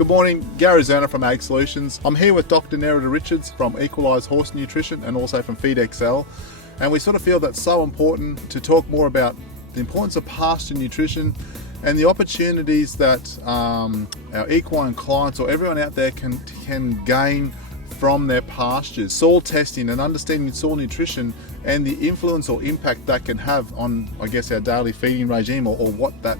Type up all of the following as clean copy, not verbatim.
Good morning, Gary Zerner from AgSolutions. I'm here with Dr. Nerida Richards from Equalise Horse Nutrition and also from Feed XL. And we sort of feel that's so important to talk more about the importance of pasture nutrition and the opportunities that our equine clients or everyone out there can gain from their pastures. Soil testing and understanding soil nutrition and the influence or impact that can have on, I guess, our daily feeding regime or what that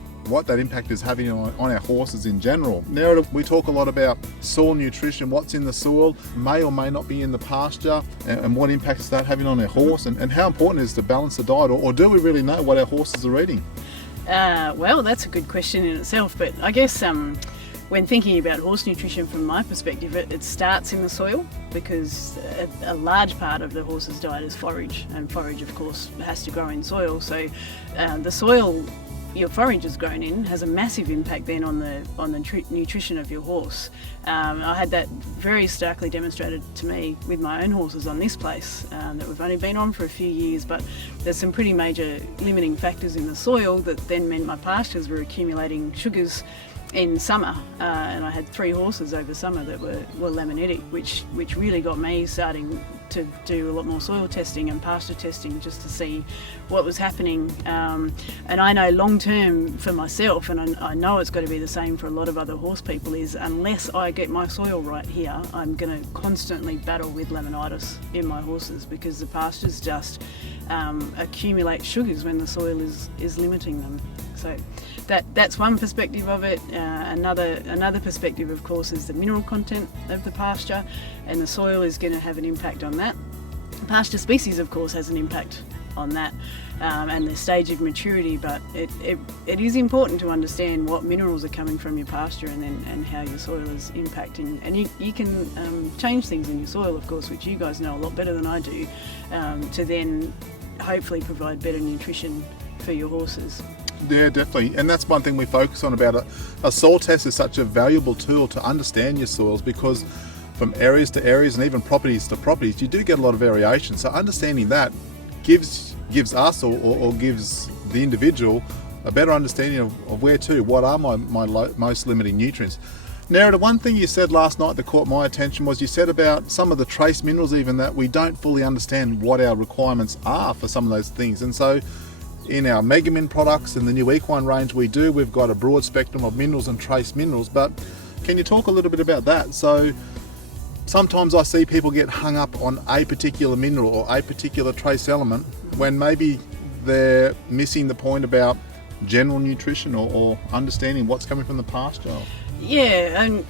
impact is having on our horses in general. Nerida, we talk a lot about soil nutrition, what's in the soil, may or may not be in the pasture, and what impact is that having on our horse, and how important it is to balance the diet, or do we really know what our horses are eating? Well, that's a good question in itself, but I guess when thinking about horse nutrition from my perspective, it starts in the soil, because a large part of the horse's diet is forage, and forage of course has to grow in soil, so the soil your forage is grown in has a massive impact then on the nutrition of your horse. I had that very starkly demonstrated to me with my own horses on this place that we've only been on for a few years, but there's some pretty major limiting factors in the soil that then meant my pastures were accumulating sugars in summer, and I had 3 horses over summer that were laminitic, which really got me starting to do a lot more soil testing and pasture testing just to see what was happening. And I know long term for myself, and I know it's got to be the same for a lot of other horse people, is unless I get my soil right here, I'm going to constantly battle with laminitis in my horses, because the pastures just accumulate sugars when the soil is limiting them. So that's one perspective of it. Another perspective, of course, is the mineral content of the pasture, and the soil is going to have an impact on that. Pasture species, of course, has an impact on that, and the stage of maturity. But it is important to understand what minerals are coming from your pasture, and how your soil is impacting. And you can change things in your soil, of course, which you guys know a lot better than I do, to then hopefully provide better nutrition for your horses. Yeah, definitely. And that's one thing we focus on about a soil test is such a valuable tool to understand your soils, because from areas to areas and even properties to properties, you do get a lot of variation. So understanding that gives us or gives the individual a better understanding of what are my most limiting nutrients. Nerida, one thing you said last night that caught my attention was you said about some of the trace minerals even that we don't fully understand what our requirements are for some of those things. And so in our Megamin products and the new equine range we've got a broad spectrum of minerals and trace minerals, but can you talk a little bit about that? So sometimes I see people get hung up on a particular mineral or a particular trace element when maybe they're missing the point about general nutrition or understanding what's coming from the pasture. Yeah, and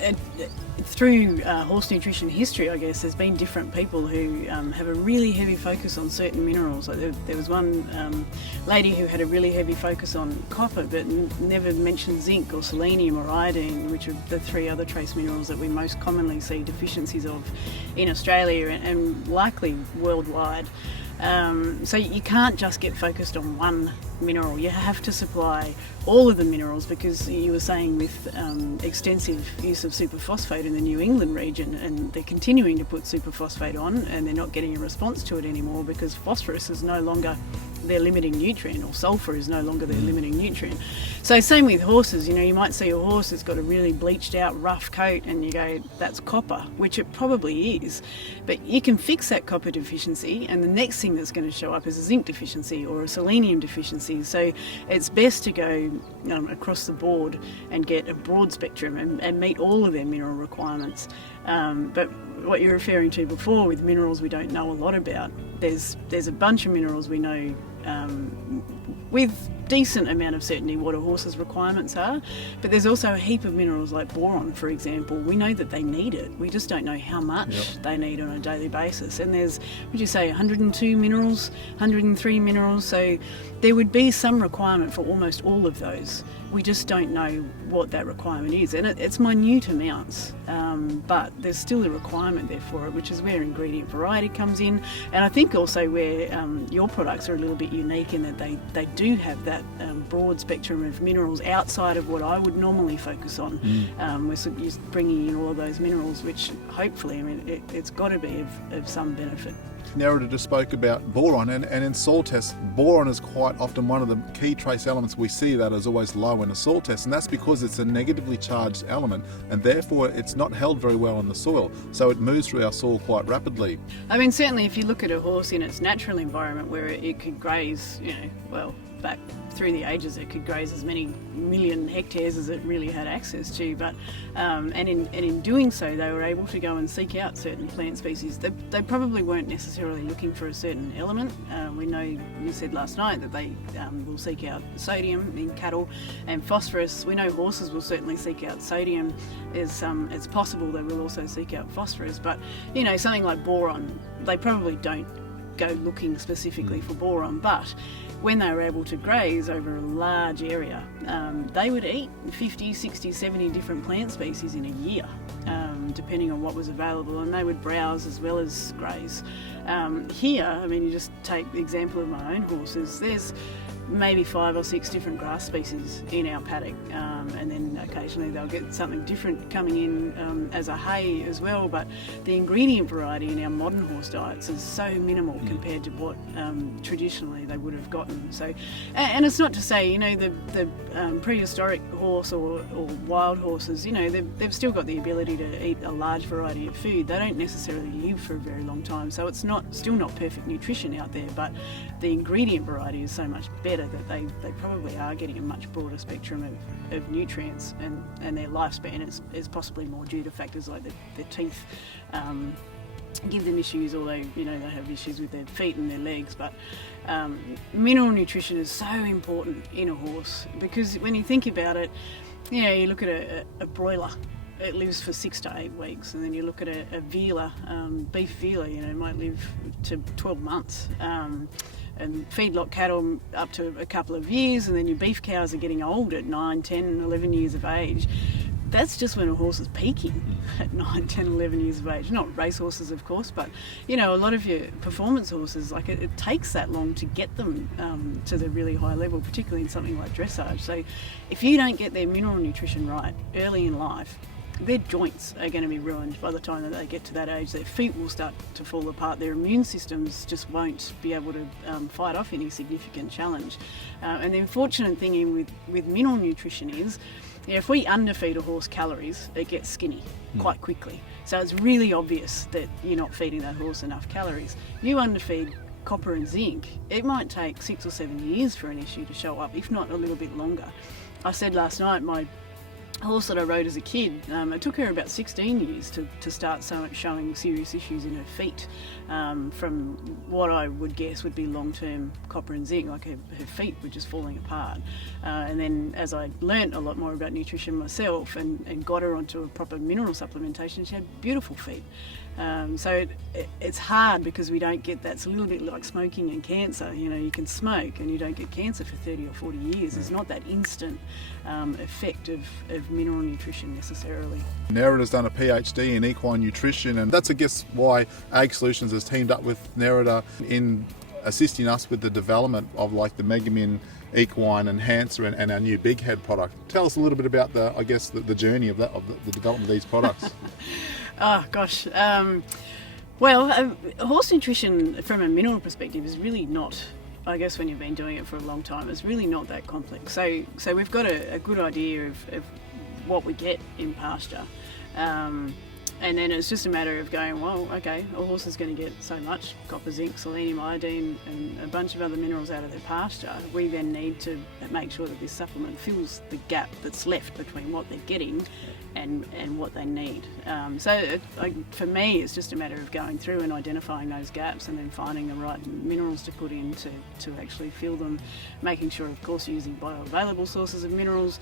through horse nutrition history, I guess, there's been different people who have a really heavy focus on certain minerals. Like there was one lady who had a really heavy focus on copper, but never mentioned zinc or selenium or iodine, which are the 3 other trace minerals that we most commonly see deficiencies of in Australia and likely worldwide. So you can't just get focused on one mineral. You have to supply all of the minerals, because you were saying with extensive use of superphosphate in the New England region, and they're continuing to put superphosphate on and they're not getting a response to it anymore because phosphorus is no longer their limiting nutrient, or sulphur is no longer their limiting nutrient. So same with horses, you might see a horse that's got a really bleached out rough coat and you go, that's copper, which it probably is, but you can fix that copper deficiency and the next thing that's going to show up is a zinc deficiency or a selenium deficiency. So it's best to go across the board and get a broad spectrum and meet all of their mineral requirements. But what you're referring to before with minerals we don't know a lot about, there's a bunch of minerals we know with decent amount of certainty what a horse's requirements are, but there's also a heap of minerals like boron, for example. We know that they need it, we just don't know how much they need on a daily basis. And there's, would you say, 102 minerals, 103 minerals, so there would be some requirement for almost all of those. We just don't know what that requirement is, and it's minute amounts, but there's still a requirement there for it, which is where ingredient variety comes in. And I think also where your products are a little bit unique in that they do have that broad spectrum of minerals outside of what I would normally focus on. We're sort of bringing in all of those minerals, which hopefully, it's got to be of some benefit. Nerida just spoke about boron, and in soil tests, boron is quite often one of the key trace elements we see that is always low in a soil test, and that's because it's a negatively charged element, and therefore it's not held very well in the soil, so it moves through our soil quite rapidly. I mean, certainly if you look at a horse in its natural environment where it could graze, back through the ages, it could graze as many million hectares as it really had access to, but and in doing so they were able to go and seek out certain plant species. They probably weren't necessarily looking for a certain element. We know, you said last night, that they will seek out sodium in cattle and phosphorus. We know horses will certainly seek out sodium. It's possible they will also seek out phosphorus, but something like boron, they probably don't go looking specifically for boron, but when they were able to graze over a large area, they would eat 50, 60, 70 different plant species in a year, depending on what was available, and they would browse as well as graze. Here, I mean, you just take the example of my own horses, there's maybe 5 or 6 different grass species in our paddock, and then occasionally they'll get something different coming in as a hay as well, but the ingredient variety in our modern horse diets is so minimal compared to what traditionally they would have gotten. So, and it's not to say, the prehistoric horse or wild horses, they've still got the ability to eat a large variety of food. They don't necessarily live for a very long time, so it's still not perfect nutrition out there, but the ingredient variety is so much better that they probably are getting a much broader spectrum of nutrients, and their lifespan is possibly more due to factors like their teeth give them issues, although they have issues with their feet and their legs. But mineral nutrition is so important in a horse, because when you think about it, you look at a broiler, it lives for 6 to 8 weeks, and then you look at a vealer, beef vealer, might live to 12 months. And feedlot cattle up to a couple of years, and then your beef cows are getting old at 9, 10, 11 years of age. That's just when a horse is peaking at 9, 10, 11 years of age. Not race horses, of course, but a lot of your performance horses, like it takes that long to get them to the really high level, particularly in something like dressage. So if you don't get their mineral nutrition right early in life, their joints are going to be ruined by the time that they get to that age. Their feet will start to fall apart. Their immune systems just won't be able to fight off any significant challenge. And the unfortunate thing with mineral nutrition is, if we underfeed a horse calories, it gets skinny quite quickly. So it's really obvious that you're not feeding that horse enough calories. You underfeed copper and zinc, it might take 6 or 7 years for an issue to show up, if not a little bit longer. I said last night, my horse that I rode as a kid, it took her about 16 years to start showing serious issues in her feet, from what I would guess would be long-term copper and zinc, like her feet were just falling apart. And then as I learnt a lot more about nutrition myself and got her onto a proper mineral supplementation, she had beautiful feet. So it's hard because we don't get that. It's a little bit like smoking and cancer. You can smoke and you don't get cancer for 30 or 40 years. There's not that instant effect of mineral nutrition necessarily. Nerida's done a PhD in equine nutrition, and that's, I guess, why AgSolutions has teamed up with Nerida in assisting us with the development of like the Megamin Equine Enhancer and our new Big Head product. Tell us a little bit about the journey of the development of these products. Oh gosh, horse nutrition from a mineral perspective is really not, I guess when you've been doing it for a long time, it's really not that complex. So we've got a good idea of what we get in pasture. And then it's just a matter of going, well, okay, a horse is going to get so much copper, zinc, selenium, iodine, and a bunch of other minerals out of their pasture. We then need to make sure that this supplement fills the gap that's left between what they're getting and what they need. For me, it's just a matter of going through and identifying those gaps and then finding the right minerals to put in to actually fill them, making sure, of course, you're using bioavailable sources of minerals,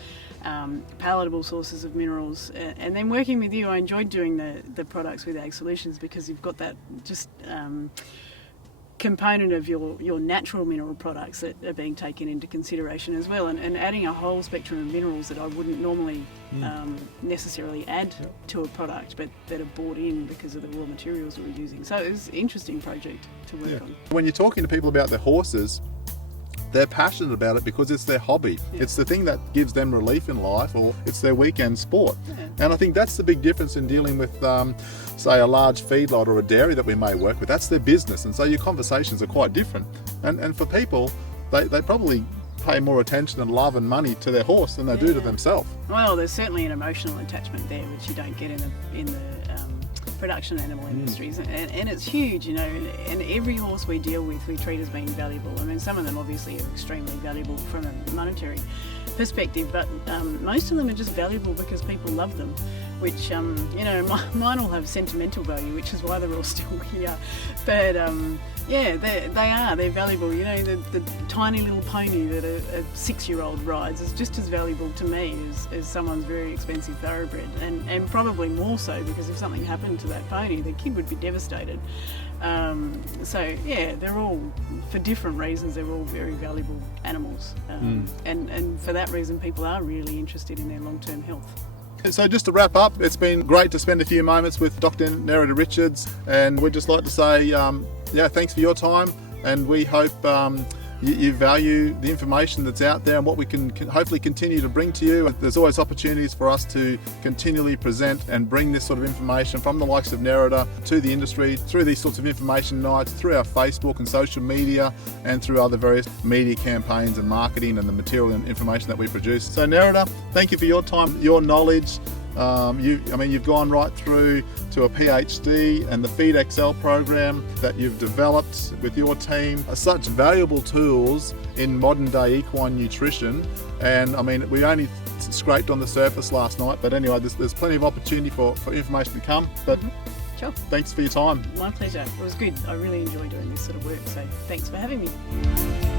palatable sources of minerals, and then working with you. I enjoyed doing the products with AgSolutions because you've got that just component of your natural mineral products that are being taken into consideration as well, and adding a whole spectrum of minerals that I wouldn't normally necessarily add to a product, but that are brought in because of the raw materials that we're using. So it was an interesting project to work on. When you're talking to people about their horses, they're passionate about it because it's their hobby. Yeah. It's the thing that gives them relief in life, or it's their weekend sport. Yeah. And I think that's the big difference in dealing with, say, a large feedlot or a dairy that we may work with. That's their business, and so your conversations are quite different. And for people, they probably pay more attention and love and money to their horse than they do to themselves. Well, there's certainly an emotional attachment there, which you don't get in the production animal industries, and it's huge, you know. And every horse we deal with, we treat as being valuable. I mean, some of them obviously are extremely valuable from a monetary perspective, but most of them are just valuable because people love them. Which, you know, mine all have sentimental value, which is why they're all still here. But yeah, they're valuable. You know, the tiny little pony that a 6-year-old rides is just as valuable to me as someone's very expensive thoroughbred, and probably more so, because if something happened to that pony, the kid would be devastated. So yeah, they're all, for different reasons, they're all very valuable animals, and for that reason, people are really interested in their long-term health. So just to wrap up, it's been great to spend a few moments with Dr. Nerida Richards, and we'd just like to say, thanks for your time, and we hope you value the information that's out there and what we can hopefully continue to bring to you. There's always opportunities for us to continually present and bring this sort of information from the likes of Nerida to the industry through these sorts of information nights, through our Facebook and social media, and through other various media campaigns and marketing and the material and information that we produce. So Nerida, thank you for your time, your knowledge. You've gone right through to a PhD and the Feed XL program that you've developed with your team are such valuable tools in modern day equine nutrition. And I mean, we only scraped on the surface last night, but anyway, there's plenty of opportunity for information to come. But Sure. Thanks for your time. My pleasure. It was good. I really enjoy doing this sort of work, so thanks for having me.